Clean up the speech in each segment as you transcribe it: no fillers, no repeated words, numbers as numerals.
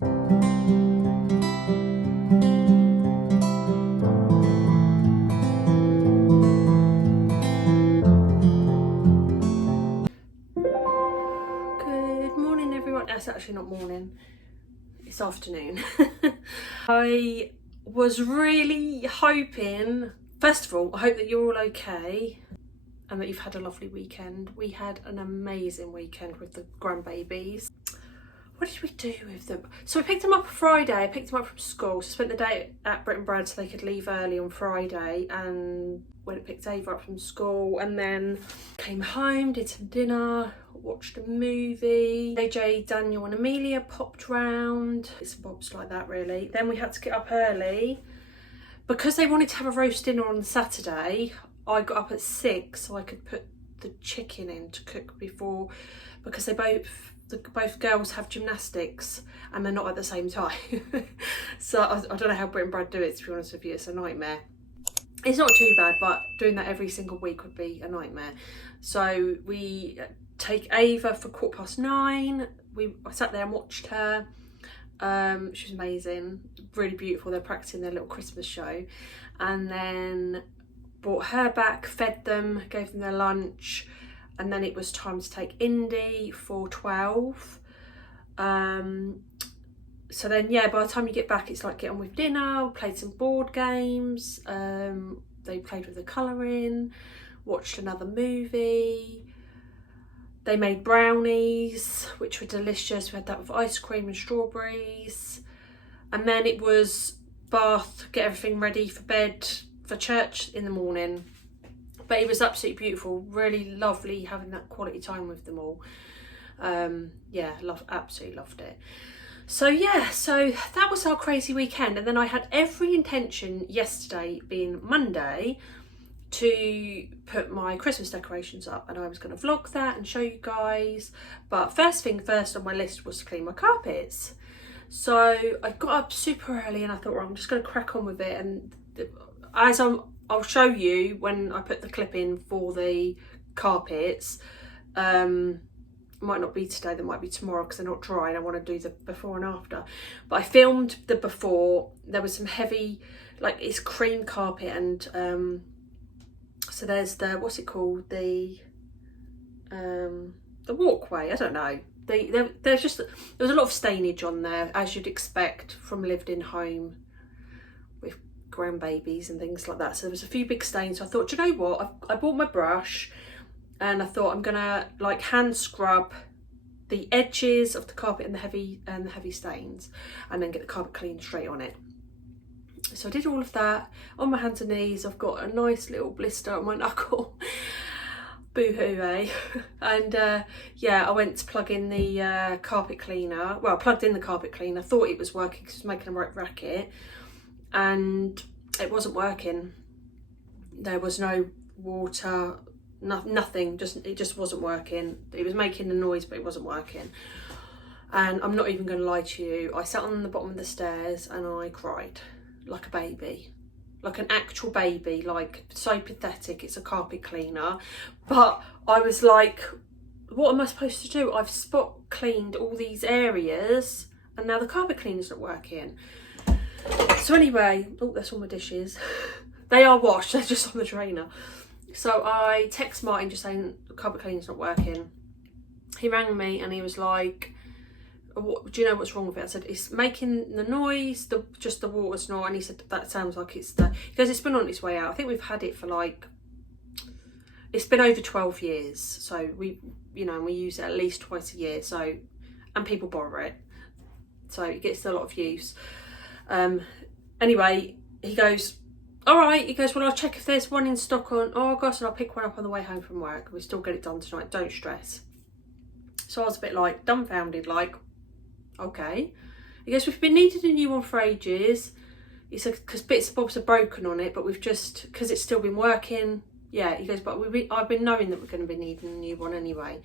Good morning everyone. It's actually not morning, it's afternoon. I was really hoping, first of all, I hope that you're all okay and that you've had a lovely weekend. We had an amazing weekend with the grandbabies. What did we do with them? So we picked them up on Friday. I picked them up from school, so spent the day at Brit and Brad so they could leave early on Friday, and went and picked Ava up from school, and then came home, did some dinner, watched a movie. AJ, Daniel and Amelia popped round. Bits and bobs like that really. Then we had to get up early. Because they wanted to have a roast dinner on Saturday, I got up at 6 so I could put the chicken in to cook before, because they both girls have gymnastics and they're not at the same time. So I don't know how Brit and Brad do it, to be honest with you. It's a nightmare. It's not too bad, but doing that every single week would be a nightmare. So we take Ava for 9:15. I sat there and watched her. She was amazing, really beautiful. They're practicing their little Christmas show, and then brought her back, fed them, gave them their lunch, and then it was time to take Indy for 12. So then, yeah, by the time you get back, it's like get on with dinner. We played some board games. They played with the colouring, watched another movie. They made brownies, which were delicious. We had that with ice cream and strawberries. And then it was bath, get everything ready for bed, for church in the morning. But it was absolutely beautiful, really lovely having that quality time with them all. Yeah, absolutely loved it. So yeah, so that was our crazy weekend. And then I had every intention, yesterday being Monday, to put my Christmas decorations up, and I was going to vlog that and show you guys. But first thing first on my list was to clean my carpets. So I got up super early and I thought, well, I'm just going to crack on with it. And as I'll show you when I put the clip in for the carpets. Might not be today, there might be tomorrow because they're not dry and I want to do the before and after. But I filmed the before. There was some heavy, like it's cream carpet, and so there's the, what's it called, the walkway, I don't know. There was a lot of stainage on there, as you'd expect from lived in home with grandbabies and things like that. So there was a few big stains. So I thought, do you know what? I bought my brush, and I thought I'm gonna like hand scrub the edges of the carpet and the heavy stains, and then get the carpet cleaned straight on it. So I did all of that on my hands and knees. I've got a nice little blister on my knuckle. Boo-hoo, eh? And yeah, I went to plug in the carpet cleaner. Well, I plugged in the carpet cleaner, thought it was working because it was making a right racket, and it wasn't working. There was no water, nothing, it just wasn't working. It was making a noise, but it wasn't working. And I'm not even going to lie to you, I sat on the bottom of the stairs and I cried like a baby, like an actual baby, like so pathetic. It's a carpet cleaner, but I was like, what am I supposed to do? I've spot cleaned all these areas and now the carpet cleaner's not working. So anyway, oh, that's all my dishes. They are washed, they're just on the drainer. So I text Martin just saying the carpet cleaner's not working. He rang me and he was like, what, do you know what's wrong with it? I said, it's making the noise, just the water's not. And he said, that sounds like it's because it's been on its way out. I think we've had it for like, it's been over 12 years. So we use it at least twice a year. So, and people borrow it. So it gets a lot of use. Anyway, he goes, all right, he goes, well, I'll check if there's one in stock on August, and I'll pick one up on the way home from work. We still get it done tonight, don't stress. So I was a bit like dumbfounded, like, okay. He goes, we've been needing a new one for ages. He said, because bits and bobs are broken on it, but we've just, because it's still been working. Yeah, he goes, but I've been knowing that we're going to be needing a new one anyway.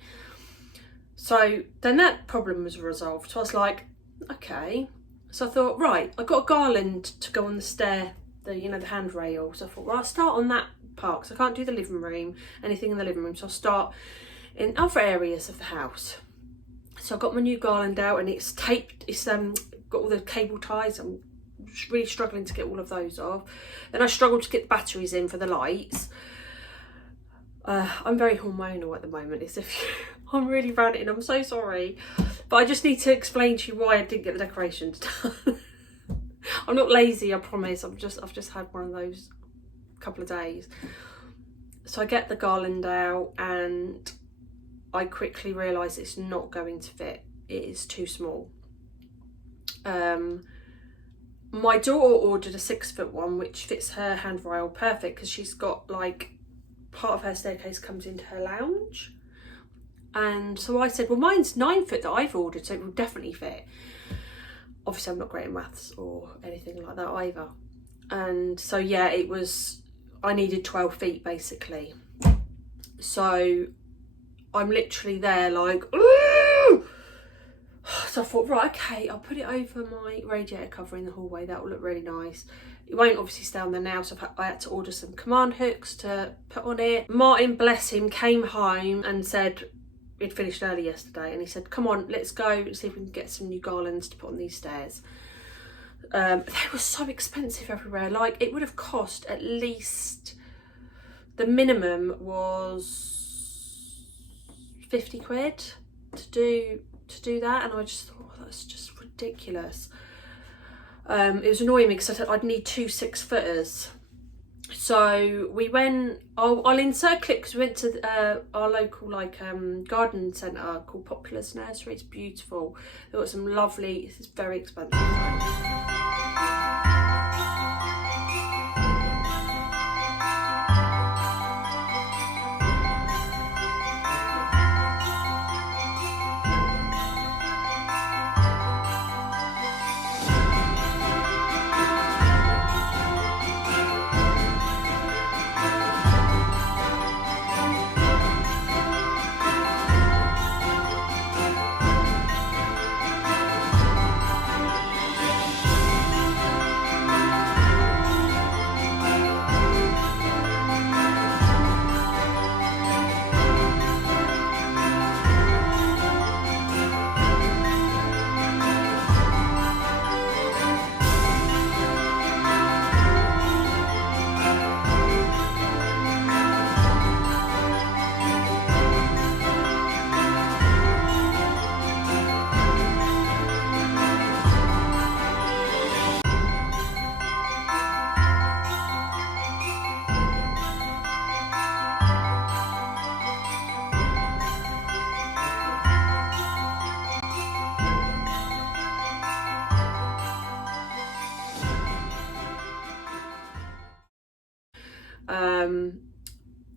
So then that problem was resolved. So I was like, okay. So I thought, right, I got a garland to go on the stair, the handrail. So I thought, well, I'll start on that part because I can't do the living room, anything in the living room. So I'll start in other areas of the house. So I got my new garland out, and it's taped, it's got all the cable ties. I'm really struggling to get all of those off. Then I struggled to get the batteries in for the lights. I'm very hormonal at the moment, as if I'm really ranting, I'm so sorry. But I just need to explain to you why I didn't get the decorations done. I'm not lazy, I promise. I've just had one of those couple of days. So I get the garland out and I quickly realise it's not going to fit. It is too small. My daughter ordered a 6-foot one, which fits her handrail perfect because she's got like part of her staircase comes into her lounge. And so I said, well, mine's 9 foot that I've ordered, so it will definitely fit. Obviously I'm not great at maths or anything like that either. And so yeah, I needed 12 feet basically. So I'm literally there like, ooh! So I thought, right, okay, I'll put it over my radiator cover in the hallway. That will look really nice. It won't obviously stay on there now, so I had to order some command hooks to put on it. Martin, bless him, came home and said he'd finished early yesterday, and he said, come on, let's go and see if we can get some new garlands to put on these stairs. They were so expensive everywhere. Like, it would have cost at least, the minimum was 50 quid to do that, and I just thought, oh, that's just ridiculous. It was annoying me because I'd need 2 6-footers. So we went, I'll insert clips. We went to our local garden centre called Populous Nursery. It's beautiful. They've got some lovely, it's very expensive.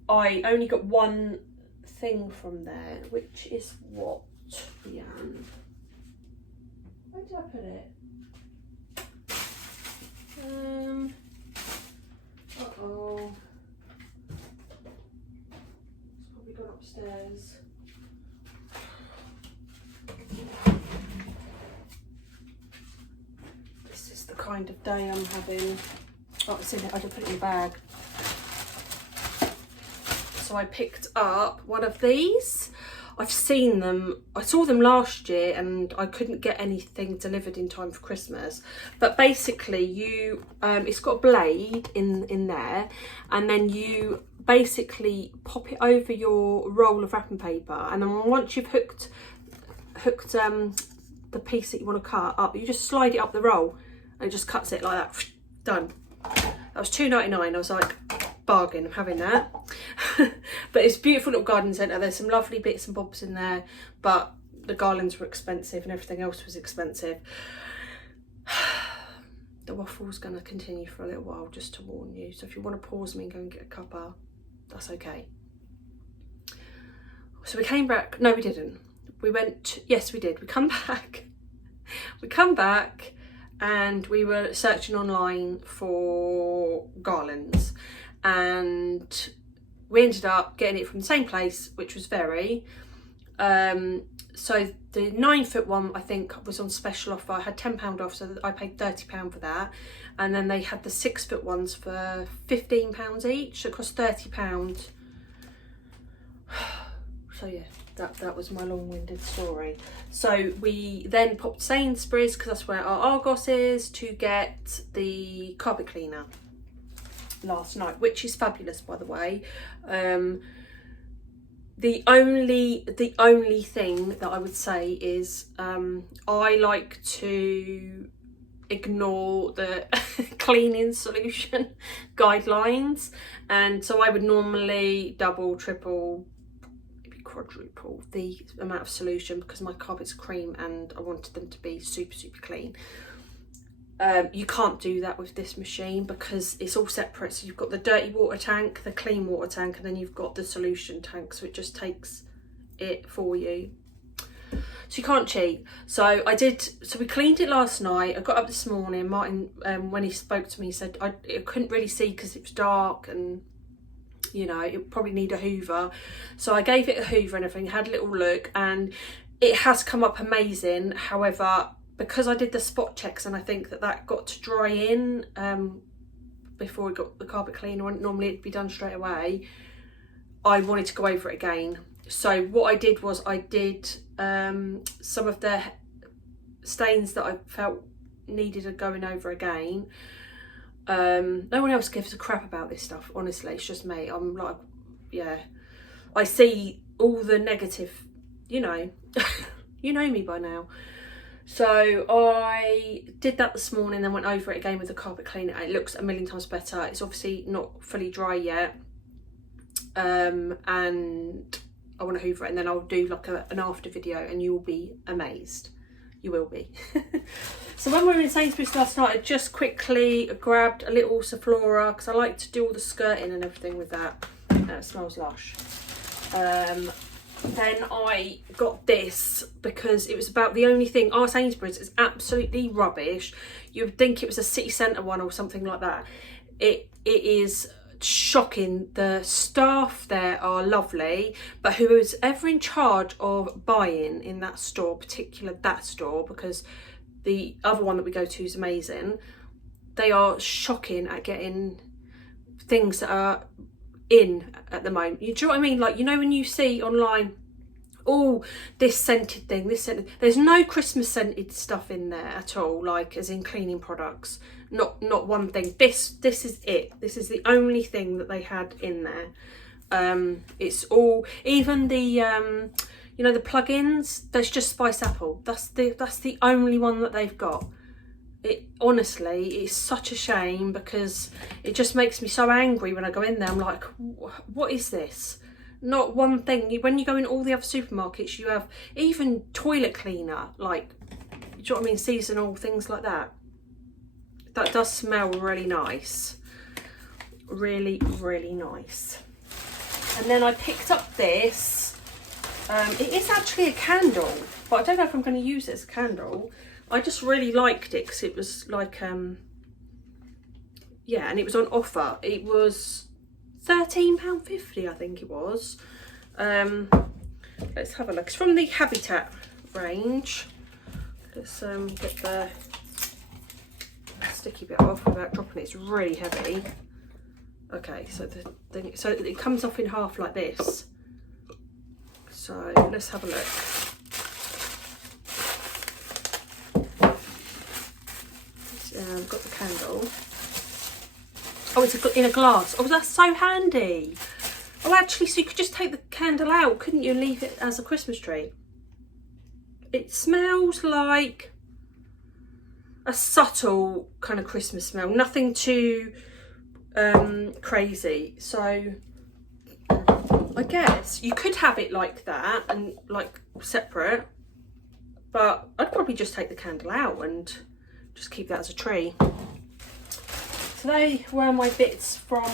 I only got one thing from there, which is what, Leanne? Where did I put it? Uh-oh. It's probably gone upstairs. This is the kind of day I'm having. Oh, it's in it. I did put it in the bag. So I picked up one of these. I've seen them, I saw them last year and I couldn't get anything delivered in time for Christmas. But basically you, it's got a blade in there, and then you basically pop it over your roll of wrapping paper, and then once you've hooked the piece that you want to cut up, you just slide it up the roll and it just cuts it like that. Done. That was £2.99. I was like, bargain, I'm having that. But it's a beautiful little garden centre. There's some lovely bits and bobs in there, but the garlands were expensive and everything else was expensive. The waffle's going to continue for a little while, just to warn you. So if you want to pause me and go and get a cuppa, that's okay. So we came back. No, we didn't. We went, yes, we did. We come back. We come back and we were searching online for garlands, and we ended up getting it from the same place, which was Very. So the 9-foot one, I think, was on special offer. I had £10 off, so I paid £30 for that. And then they had the 6-foot ones for £15 each, so it cost £30. So yeah, that was my long-winded story. So we then popped Sainsbury's, because that's where our Argos is, to get the carpet cleaner last night, which is fabulous, by the way. The only thing that I would say is I like to ignore the cleaning solution guidelines, and so I would normally double, triple, maybe quadruple the amount of solution, because my carpets are cream and I wanted them to be super clean. You can't do that with this machine because it's all separate. So you've got the dirty water tank, the clean water tank, and then you've got the solution tank, so it just takes it for you. So you can't cheat. So we cleaned it last night. I got up this morning. Martin, when he spoke to me, he said I couldn't really see because it was dark, and you know, it would probably need a hoover. So I gave it a hoover and everything, had a little look, and it has come up amazing. However, because I did the spot checks and I think that got to dry in before we got the carpet cleaner, normally it'd be done straight away, I wanted to go over it again. So what I did was I did some of the stains that I felt needed going over again. No one else gives a crap about this stuff, honestly. It's just me. I'm like, yeah, I see all the negative, you know. You know me by now. So I did that this morning, then went over it again with the carpet cleaner. It looks a million times better. It's obviously not fully dry yet, and I want to hoover it, and then I'll do like an after video, and you will be amazed. You will be. So when we were in Sainsbury's last night, I just quickly grabbed a little Sephora, because I like to do all the skirting and everything with that. It smells lush. Then I got this because it was about the only thing. Our Sainsbury's is absolutely rubbish. You would think it was a city centre one or something like that. It is shocking. The staff there are lovely, but who is ever in charge of buying in that store, particularly that store, because the other one that we go to is amazing, they are shocking at getting things that are in at the moment. You know what I mean? Like, you know, when you see online, oh, this scented thing, this scented, there's no Christmas scented stuff in there at all, like as in cleaning products. Not one thing. This is it. This is the only thing that they had in there. It's all, even the you know, the plugins, there's just spiced apple. That's the only one that they've got. It honestly, it's such a shame, because it just makes me so angry when I go in there. I'm like, what is this? Not one thing. When you go in all the other supermarkets, you have even toilet cleaner, like, do you know what I mean, seasonal things like that. That does smell really nice. Really nice. And then I picked up this. It is actually a candle, but I don't know if I'm going to use it as a candle. I just really liked it because it was like, yeah, and it was on offer. It was £13.50, I think it was. Let's have a look. It's from the Habitat range. Let's get the sticky bit off without dropping it. It's really heavy. Okay, so so it comes off in half like this. So let's have a look. Got the candle. Oh, it's in a glass. Oh, that's so handy. Oh, actually, so you could just take the candle out, couldn't you, and leave it as a Christmas tree? It smells like a subtle kind of Christmas smell, nothing too crazy. So I guess you could have it like that and like separate, but I'd probably just take the candle out and just keep that as a tree. So they were my bits from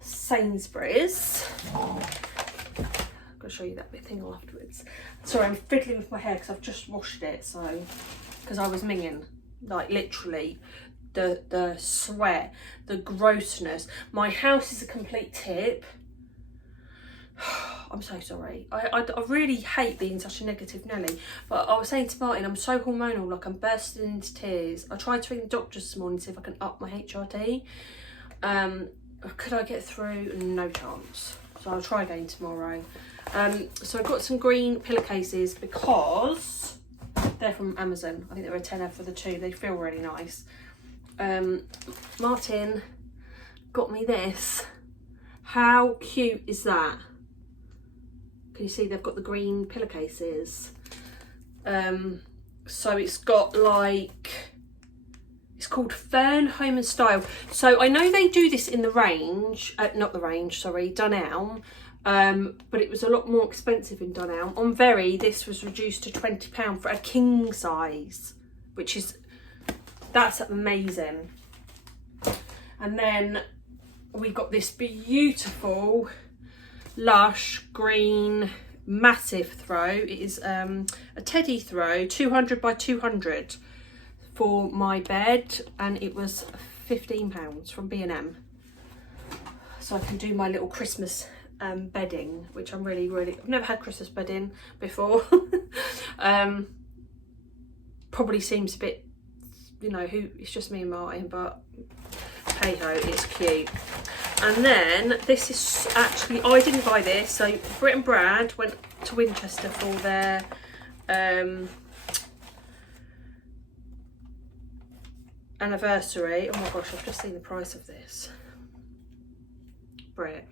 Sainsbury's. I'm going to show you that bit thing afterwards. Sorry, I'm fiddling with my hair because I've just washed it. So, because I was minging, like literally, the sweat, the grossness. My house is a complete tip. I'm so sorry. I really hate being such a negative Nelly, but I was saying to Martin, I'm so hormonal, like I'm bursting into tears. I tried to ring the doctor this morning to see if I can up my HRT. Could I get through? No chance. So so I'll try again tomorrow. So I've got some green pillowcases because they're from Amazon. I think they were a tenner for the two. They feel really nice. Martin got me this. How cute is that? Can you see they've got the green pillowcases? So it's got like, it's called Fern Home and Style. So I know they do this in the range, not the range, sorry, Dunelm, but it was a lot more expensive in Dunelm. On Very, this was reduced to £20 for a king size, which is, that's amazing. And then we got this beautiful lush green massive throw. It is a teddy throw, 200 by 200 for my bed, and it was £15 from B&M. So I can do my little Christmas bedding, which I'm really, I've never had Christmas bedding before. Probably seems a bit, you know, it's just me and Martin, but hey ho, it's cute. And then this is actually, I didn't buy this, so Brit and Brad went to Winchester for their anniversary. Oh my gosh, I've just seen the price of this. Brit,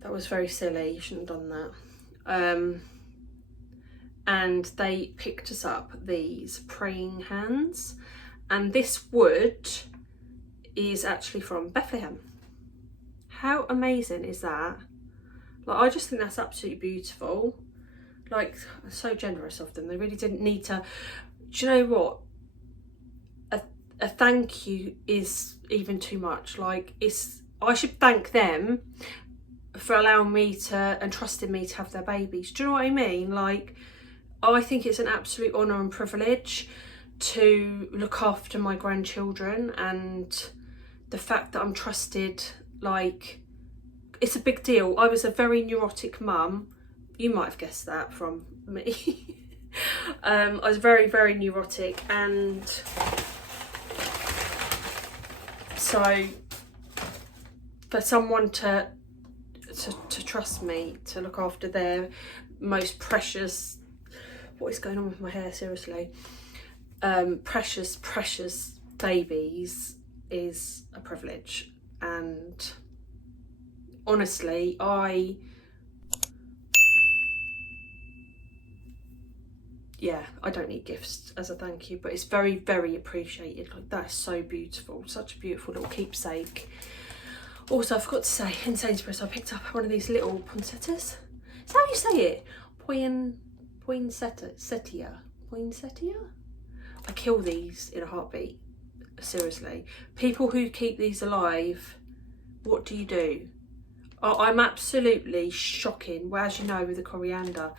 that was very silly, you shouldn't have done that. And they picked us up these praying hands, and this wood is actually from Bethlehem. How amazing is that? Like, I just think that's absolutely beautiful. Like, so generous of them. They really didn't need to. Do you know what? A thank you is even too much. Like, I should thank them for allowing me to and trusting me to have their babies. Do you know what I mean? Like, I think it's an absolute honour and privilege to look after my grandchildren, and the fact that I'm trusted, like, it's a big deal. I was a very neurotic mum. You might have guessed that from me. I was very, very neurotic, and so for someone to trust me to look after their most precious, what is going on with my hair, seriously, precious babies is a privilege. And honestly, I don't need gifts as a thank you, but it's very, very appreciated. Like, that's so beautiful, such a beautiful little keepsake. Also, I forgot to say, in Sainsbury's I picked up one of these little poinsettias. Is that how you say it? Poinsettia. I kill these in a heartbeat, seriously. People who keep these alive, what do you do? Oh, I'm absolutely shocking. Well, as you know, with the coriander,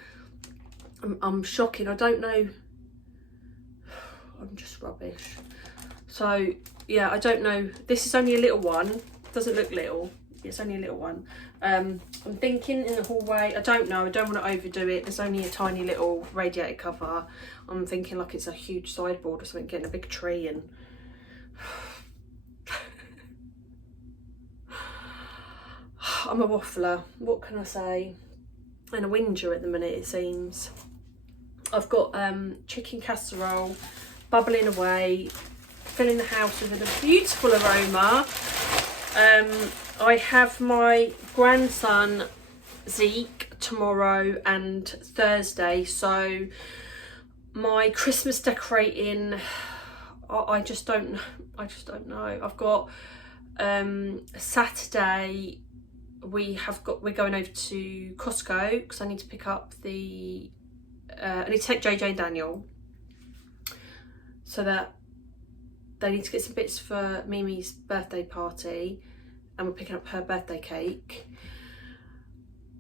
I'm shocking. I don't know. I'm just rubbish. So yeah, I don't know. This is only a little one. Doesn't look little. It's only a little one. I'm thinking in the hallway. I don't know. I don't want to overdo it. There's only a tiny little radiator cover. I'm thinking like it's a huge sideboard or something, getting a big tree and. I'm a waffler. What can I say? And a whinger at the minute, it seems. I've got chicken casserole bubbling away, filling the house with a beautiful aroma. I have my grandson Zeke tomorrow and Thursday, so my Christmas decorating, I just don't know. I've got Saturday. We're going over to Costco because I need to pick up the I need to take JJ and Daniel so that they need to get some bits for Mimi's birthday party, and we're picking up her birthday cake.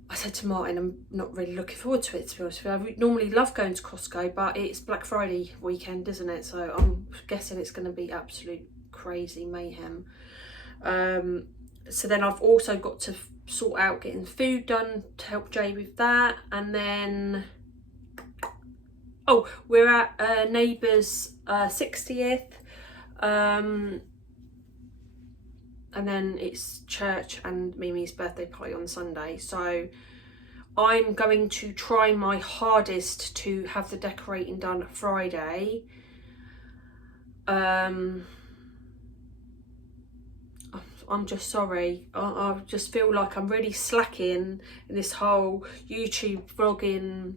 I said to Martin, I'm not really looking forward to it, to be honest with you. I normally love going to Costco, but it's Black Friday weekend, isn't it? So I'm guessing it's going to be absolute crazy mayhem. So then I've also got to sort out getting food done to help Jay with that. And then, oh, we're at a neighbour's 60th. and then it's church and Mimi's birthday party on Sunday. So I'm going to try my hardest to have the decorating done Friday. I'm just sorry. I just feel like I'm really slacking in this whole YouTube vlogging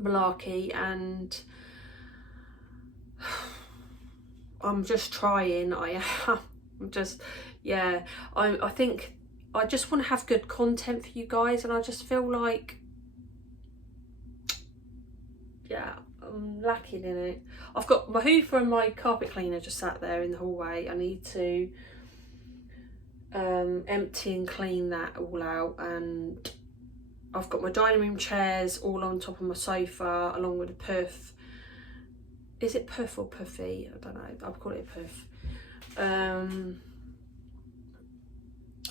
malarkey, and I'm just trying. I'm just, yeah, I think I just want to have good content for you guys, and I just feel like, yeah, I'm lacking in it. I've got my hoover and my carpet cleaner just sat there in the hallway. I need to empty and clean that all out, and I've got my dining room chairs all on top of my sofa, along with a puff. Is it puff or puffy? I don't know. I'll call it a puff.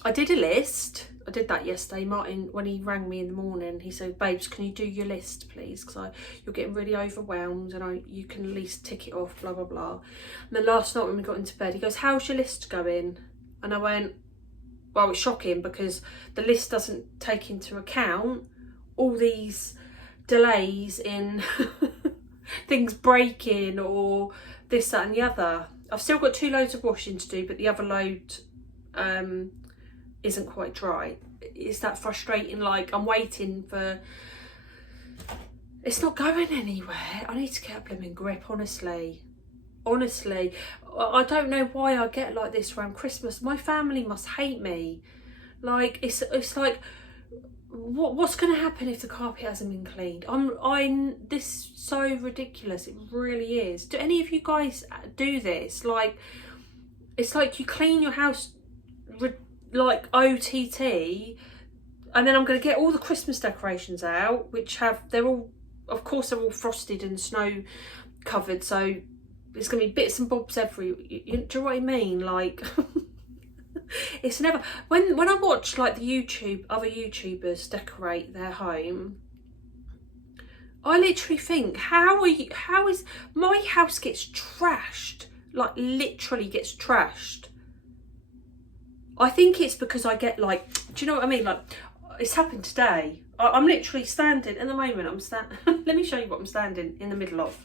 I did a list. I did that yesterday. Martin, when he rang me in the morning, he said, "Babes, can you do your list, please? Because you're getting really overwhelmed, and you can at least tick it off, blah, blah, blah." And then last night when we got into bed, he goes, "How's your list going?" And I went, well, it's shocking because the list doesn't take into account all these delays in things breaking or this, that and the other. I've still got 2 loads of washing to do, but the other load isn't quite dry. It's that frustrating, like I'm waiting for, it's not going anywhere. I need to get a blooming grip, honestly. I don't know why I get like this around Christmas. My family must hate me. Like it's like, what's going to happen if the carpet hasn't been cleaned? This is so ridiculous. It really is. Do any of you guys do this? Like, it's like you clean your house like OTT, and then I'm going to get all the Christmas decorations out, which they're all, of course, they're all frosted and snow covered, so it's going to be bits and bobs everywhere. Do you know what I mean? Like, it's never, when I watch like the other YouTubers decorate their home, I literally think, how is my house gets trashed, like literally gets trashed. I think it's because I get like, do you know what I mean? Like, it's happened today. I'm literally standing, at the moment, let me show you what I'm standing in the middle of.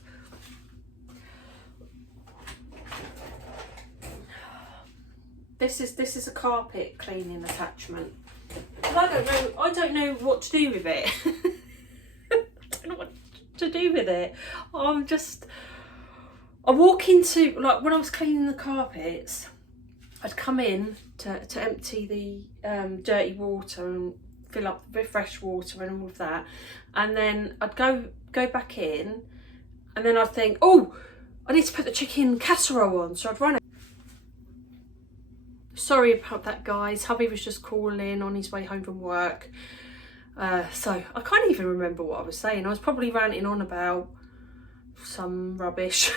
This is a carpet cleaning attachment. I don't know what to do with it. I don't know what to do with it. I walk into, like when I was cleaning the carpets, I'd come in to empty the dirty water and fill up with fresh water and all of that, and then I'd go back in, and then I'd think, oh, I need to put the chicken casserole on, so I'd run it. Sorry about that, guys. Hubby was just calling on his way home from work, so I can't even remember what I was saying. I was probably ranting on about some rubbish.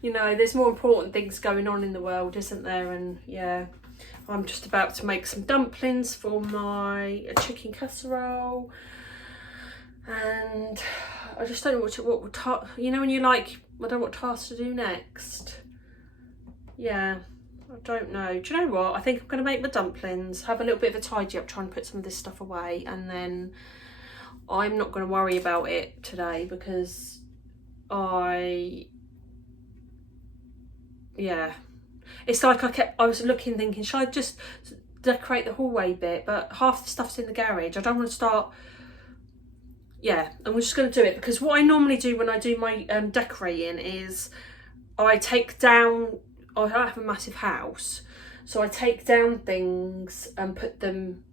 You know, there's more important things going on in the world, isn't there? And yeah, I'm just about to make some dumplings for my chicken casserole, and I just don't know what you know, when you're like, I don't know what task to do next. Yeah, I don't know. Do you know what? I think I'm going to make my dumplings, have a little bit of a tidy up, try and put some of this stuff away, and then I'm not going to worry about it today because yeah, it's like I was looking thinking, should I just decorate the hallway bit, but half the stuff's in the garage. I don't want to start. Yeah, and we're just going to do it because what I normally do when I do my decorating is I take down, I have a massive house, so I take down things and put them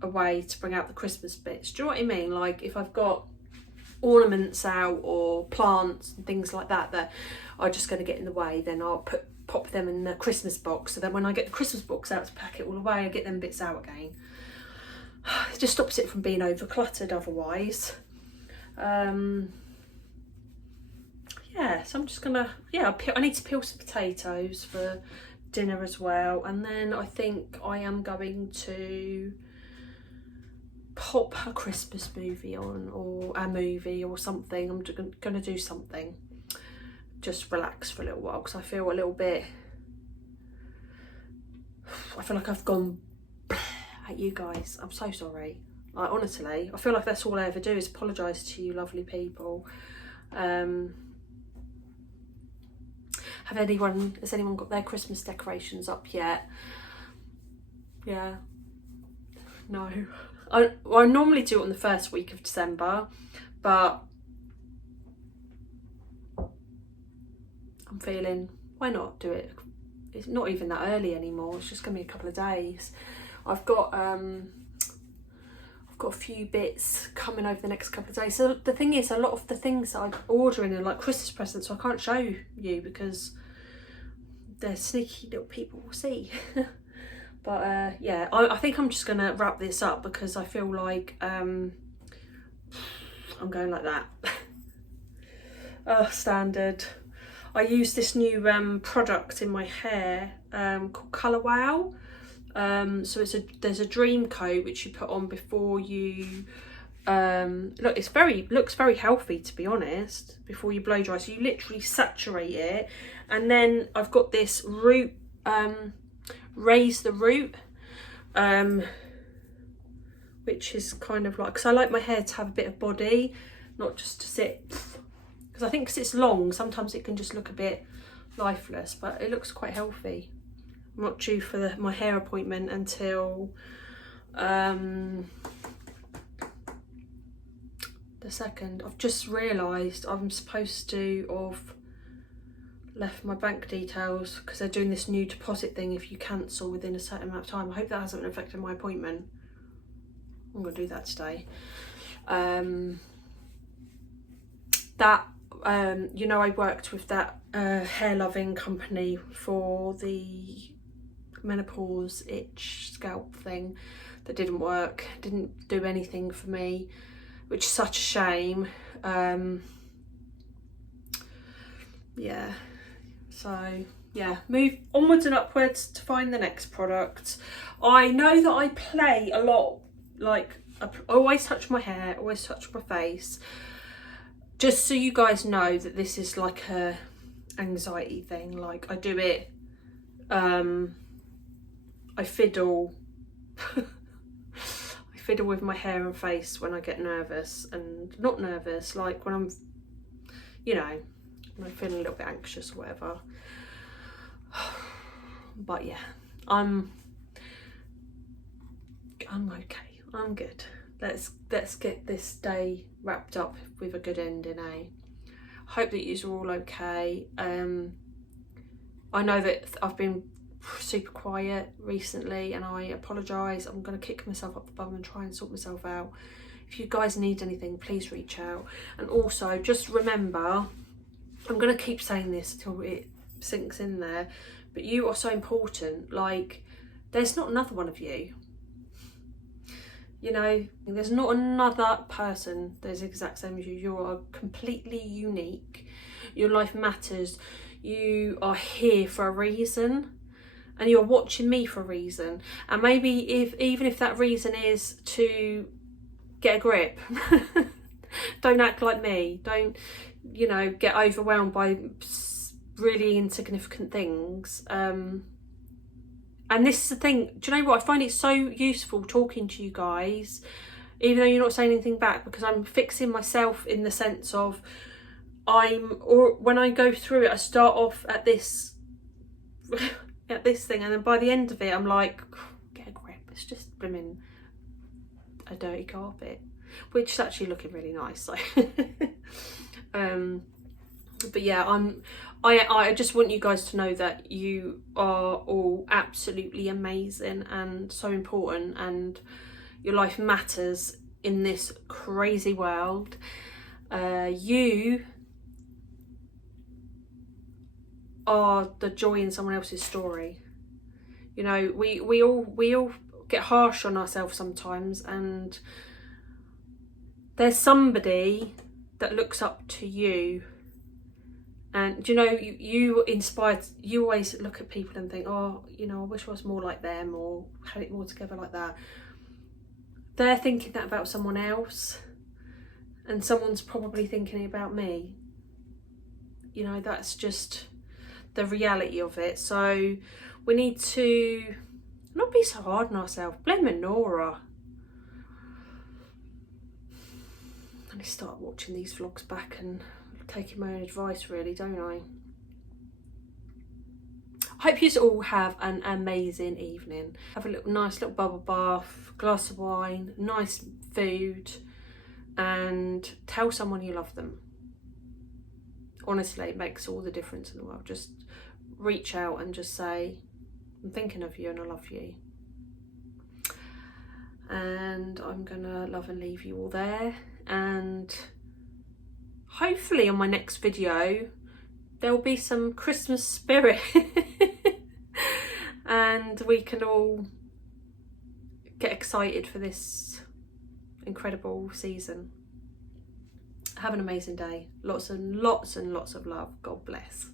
away to bring out the Christmas bits. Do you know what I mean? Like if I've got ornaments out or plants and things like that that are just going to get in the way, then I'll pop them in the Christmas box, so then when I get the Christmas box out to pack it all away, I get them bits out again. It just stops it from being over cluttered otherwise. Yeah, so I'm just gonna, I need to peel some potatoes for dinner as well, and then I think I am going to pop a Christmas movie on, or a movie or something. I'm gonna do something, just relax for a little while, because I feel a little bit I feel like I've gone at you guys. I'm so sorry. Like, honestly, I feel like that's all I ever do is apologise to you lovely people. Has anyone got their Christmas decorations up yet? Yeah. No. I normally do it on the first week of December, but I'm feeling, why not do it? It's not even that early anymore. It's just gonna be a couple of days. I've got a few bits coming over the next couple of days. So the thing is, a lot of the things that I'm ordering are like Christmas presents, so I can't show you because they're sneaky little people will see. But yeah, I think I'm just gonna wrap this up because I feel like I'm going like that. Oh, standard. I use this new product in my hair called Colour Wow. So there's a dream coat which you put on before you look. Looks very healthy, to be honest. Before you blow dry, so you literally saturate it, and then I've got this root. Raise the root, which is kind of like, because I like my hair to have a bit of body, not just to sit, because I think because it's long sometimes it can just look a bit lifeless, but it looks quite healthy. I'm not due for my hair appointment until the 2nd. I've just realised I'm supposed to have left my bank details because they're doing this new deposit thing if you cancel within a certain amount of time. I hope that hasn't affected my appointment. I'm gonna do that today. You know, I worked with that hair loving company for the menopause itch scalp thing that didn't work, didn't do anything for me, which is such a shame. Yeah. So yeah, move onwards and upwards to find the next product. I know that I play a lot, like I always touch my hair, always touch my face. Just so you guys know that this is like a anxiety thing. Like I do it, I fiddle. I fiddle with my hair and face when I get nervous, and not nervous, like when I'm, you know, when I'm feeling a little bit anxious or whatever. But yeah, I'm okay. I'm good. Let's get this day wrapped up with a good ending, eh? Hope that you're all okay. I know that I've been super quiet recently and I apologise. I'm going to kick myself up the bum and try and sort myself out. If you guys need anything, please reach out. And also just remember, I'm going to keep saying this till it sinks in there, but you are so important. Like, there's not another one of you. You know, there's not another person that's the exact same as you. You are completely unique. Your life matters. You are here for a reason, and you're watching me for a reason. And maybe even if that reason is to get a grip, don't act like me. Don't, you know, get overwhelmed by really insignificant things. And this is the thing, do you know what? I find it so useful talking to you guys, even though you're not saying anything back, because I'm fixing myself in the sense of when I go through it, I start off at this at this thing, and then by the end of it, I'm like, get a grip. It's just brimming a dirty carpet, which is actually looking really nice. So, but yeah, I just want you guys to know that you are all absolutely amazing and so important, and your life matters in this crazy world. You are the joy in someone else's story. You know, we all get harsh on ourselves sometimes, and there's somebody that looks up to you. And you know, you inspired, you always look at people and think, oh, you know, I wish I was more like them or had it more together like that. They're thinking that about someone else, and someone's probably thinking about me. You know, that's just the reality of it. So we need to Not be so hard on ourselves. Blaming Nora. I need to start watching these vlogs back and taking my own advice, really, don't I? Hope you all have an amazing evening. Have a nice little bubble bath, glass of wine, nice food, and tell someone you love them. Honestly, it makes all the difference in the world. Just reach out and just say, I'm thinking of you and I love you. And I'm gonna love and leave you all there. And hopefully on my next video, there'll be some Christmas spirit. And we can all get excited for this incredible season. Have an amazing day. Lots and lots and lots of love. God bless.